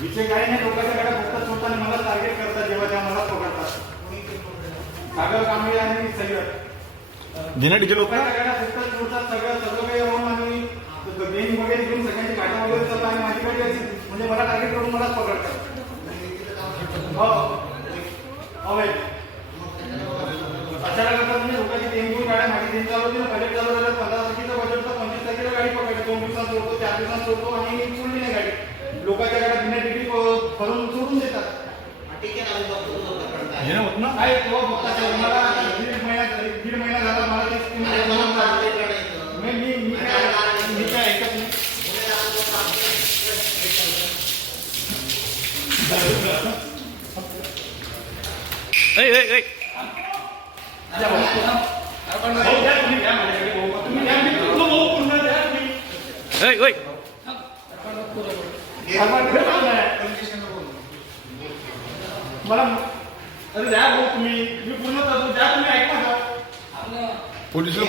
विषय काही नाही. लोकांच्या गाड्या फक्त सोडताना मला टार्गेट करतात जेव्हा त्या मला पकडतात. सागर कांबळे आणि सैयद जिनेटीचे लोक लोकांच्या गाड्या फक्त सोडतात. सगळं काही राहून आणि गेम वगैरे घेऊन सगळ्यांची गाड्या वगैरे चालतात आणि माझी गाडी अशी म्हणजे मला टार्गेट करून मलाच पकडतात. हो अवैध अशाला करतात. म्हणजे लोकांची 3 गाड्या माझी 3 चालवते ना. बजेट चालू झालं 15 तारखेचं बजेट तर 25 तारखेला गाडी पकडते. 2 दिवसात सोडतो 4 दिवसात सोडतो आणि सोडली नाही गाडी. लोकांच्या गाड्या बिना ड्युटी करून सोडून देतात. होत ना काय तो बघतात मला 1.5 महिना झाला मला ते स्कीम मी काय ऐकत नाही. मला अरे द्या भाऊ तुम्ही मी पूर्ण करतो द्या तुम्ही ऐका पोलीस लोक